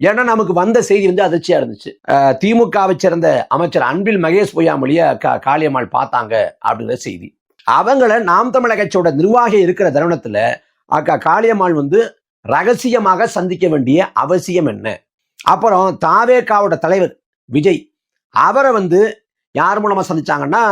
ஏன்னா நமக்கு வந்த செய்தி வந்து அதிர்ச்சியா இருந்துச்சு. திமுகவை சேர்ந்த அமைச்சர் அன்பில் மகேஷ் பொய்யாமொழிய காளியம்மாள் பார்த்தாங்க அப்படிங்கிற செய்தி. அவங்கள நாம் தமிழர் கட்சியோட நிர்வாகி இருக்கிற தருணத்துல காளியம்மாள் வந்து ரகசியமாக சந்திக்க வேண்டிய அவசியம் என்ன? அப்புறம் தாவேகாவோட தலைவர் விஜய் அவரை வந்து யார் மூலமா சந்திச்சாங்கன்னா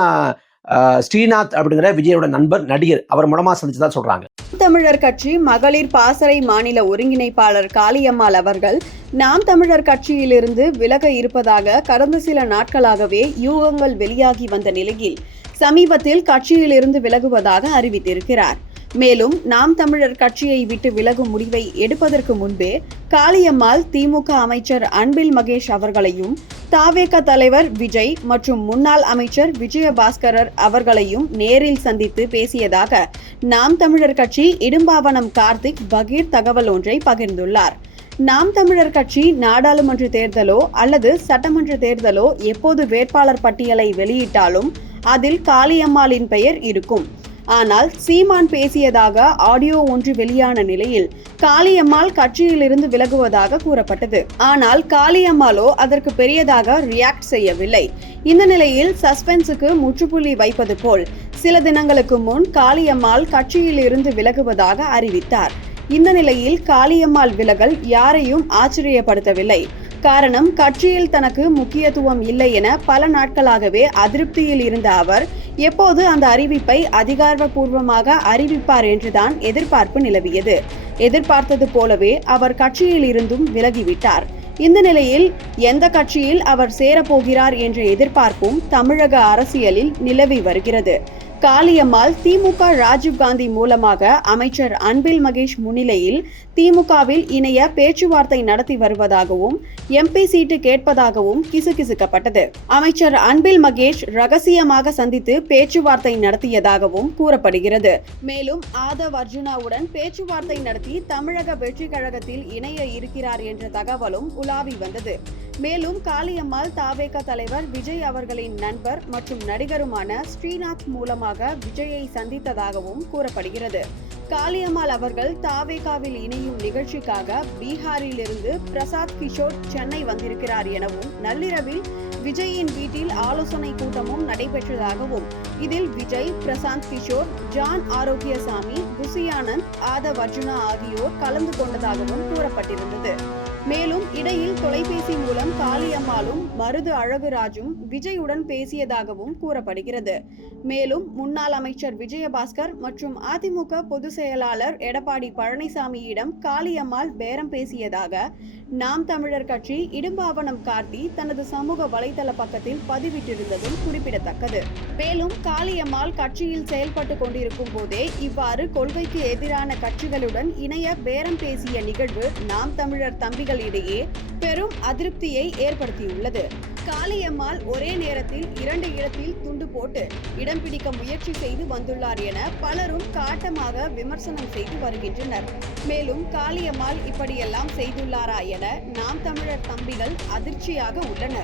ஸ்ரீநாத் அப்படிங்கிற விஜயோட நண்பர் நடிகர் அவர் மூலமா சந்திச்சதா சொல்றாங்க. தமிழர் கட்சி மகளிர் பாசறை மாநில ஒருங்கிணைப்பாளர் காளியம்மாள் அவர்கள் நாம் தமிழர் கட்சியிலிருந்து விலக இருப்பதாக கடந்த சில நாட்களாகவே யூகங்கள் வெளியாகி வந்த நிலையில் சமீபத்தில் கட்சியிலிருந்து விலகுவதாக அறிவித்திருக்கிறார். மேலும் நாம் தமிழர் கட்சியை விட்டு விலகும் முடிவை எடுப்பதற்கு முன்பே காளியம்மாள் திமுக அமைச்சர் அன்பில் மகேஷ் அவர்களையும் தாவேக தலைவர் விஜய் மற்றும் முன்னாள் அமைச்சர் விஜயபாஸ்கரர் அவர்களையும் நேரில் சந்தித்து பேசியதாக நாம் தமிழர் கட்சி இடும்பாவனம் கார்த்திக் பகீர் தகவல் ஒன்றை பகிர்ந்துள்ளார். நாம் தமிழர் கட்சி நாடாளுமன்ற தேர்தலோ அல்லது சட்டமன்ற தேர்தலோ எப்போது வேட்பாளர் பட்டியலை வெளியிட்டாலும் அதில் காளியம்மாளின் பெயர் இருக்கும். ஆனால் சீமான் பேசியதாக ஆடியோ ஒன்று வெளியான நிலையில் காளியம்மாள் கட்சியிலிருந்து விலகுவதாக கூறப்பட்டது. ஆனால் காளியம்மாளோ அதற்கு பெரியதாக ரியாக்ட் செய்யவில்லை. இந்த நிலையில் சஸ்பென்ஸுக்கு முற்றுப்புள்ளி வைப்பது போல் சில தினங்களுக்கு முன் காளியம்மாள் கட்சியிலிருந்து விலகுவதாக அறிவித்தார். இந்த நிலையில் காளியம்மாள் விலகல் யாரையும் ஆச்சரியப்படுத்தவில்லை. காரணம், கட்சியில் தனக்கு முக்கியத்துவம் இல்லை என பல நாட்களாகவே அதிருப்தியில் இருந்த அவர் எப்போது அந்த அறிவிப்பை அதிகாரப்பூர்வமாக அறிவிப்பார் என்றுதான் எதிர்பார்ப்பு நிலவியது. எதிர்பார்த்தது போலவே அவர் கட்சியில் இருந்தும் விலகிவிட்டார். இந்த நிலையில் எந்த கட்சியில் அவர் சேரப்போகிறார் என்ற எதிர்பார்ப்பும் தமிழக அரசியலில் நிலவி வருகிறது. காளியம்மாள் திமுக ராஜீவ்காந்தி மூலமாக அமைச்சர் அன்பில் மகேஷ் முன்னிலையில் திமுகவில் இணைய பேச்சுவார்த்தை நடத்தி வருவதாகவும் எம்பி சீட்டு கேட்பதாகவும் கிசுகிசுக்கப்பட்டது. அமைச்சர் அன்பில் மகேஷ் ரகசியமாக சந்தித்து பேச்சுவார்த்தை நடத்தியதாகவும் கூறப்படுகிறது. மேலும் ஆதவ் அர்ஜுனாவுடன் பேச்சுவார்த்தை நடத்தி தமிழக வெற்றி கழகத்தில் இணைய இருக்கிறார் என்ற தகவலும் உலாவி வந்தது. மேலும் காளியம்மாள் தாவேக தலைவர் விஜய் அவர்களின் நண்பர் மற்றும் நடிகருமான ஸ்ரீநாத் மூலமாக விஜயை சந்தித்ததாகவும் கூறப்படுகிறது. காளியம்மாள் அவர்கள் தாவேகாவில் இணையும் நிகழ்ச்சிக்காக பீகாரில் இருந்து பிரசாத் கிஷோர் சென்னை வந்திருக்கிறார் எனவும் நள்ளிரவில் விஜயின் வீட்டில் ஆலோசனை கூட்டமும் நடைபெற்றதாகவும் இதில் விஜய், பிரசாந்த் கிஷோர், ஜான் ஆரோக்கியசாமி, புசி ஆனந்த், ஆதவ் அர்ஜுனா ஆகியோர் கலந்து கொண்டதாகவும் கூறப்பட்டிருந்தது. மேலும் இடையில் தொலைபேசி மூலம் காளியம்மாளும் மருது அழகுராஜும் விஜயுடன் பேசியதாகவும் கூறப்படுகிறது. மேலும் முன்னாள் அமைச்சர் விஜயபாஸ்கர் மற்றும் அதிமுக பொதுச் செயலாளர் எடப்பாடி பழனிசாமியிடம் காளியம்மாள் பேரம் பேசியதாக நாம் தமிழர் கட்சி இடும்பாவனம் கார்த்தி தனது சமூக வலைதள பக்கத்தில் பதிவிட்டிருந்ததும் குறிப்பிடத்தக்கது. மேலும் காளியம்மாள் கட்சியில் செயல்பட்டு கொண்டிருக்கும் போதே இவ்வாறு கொள்கைக்கு எதிரான கட்சிகளுடன் இணைய பேரம் பேசிய நிகழ்வு நாம் தமிழர் தம்பிகளிடையே பெரும் அதிருப்தியை ஏற்படுத்தியுள்ளது. காளியம்மாள் ஒரே நேரத்தில் 2 இடத்தில் துண்டு போட்டு இடம் பிடிக்க முயற்சி செய்து வந்துள்ளார் என பலரும் காட்டமாக விமர்சனம் செய்து வருகின்றனர். மேலும் காளியம்மாள் இப்படியெல்லாம் செய்துள்ளாரா என நாம் தமிழர் தம்பிகள் அதிர்ச்சியாக உள்ளனர்.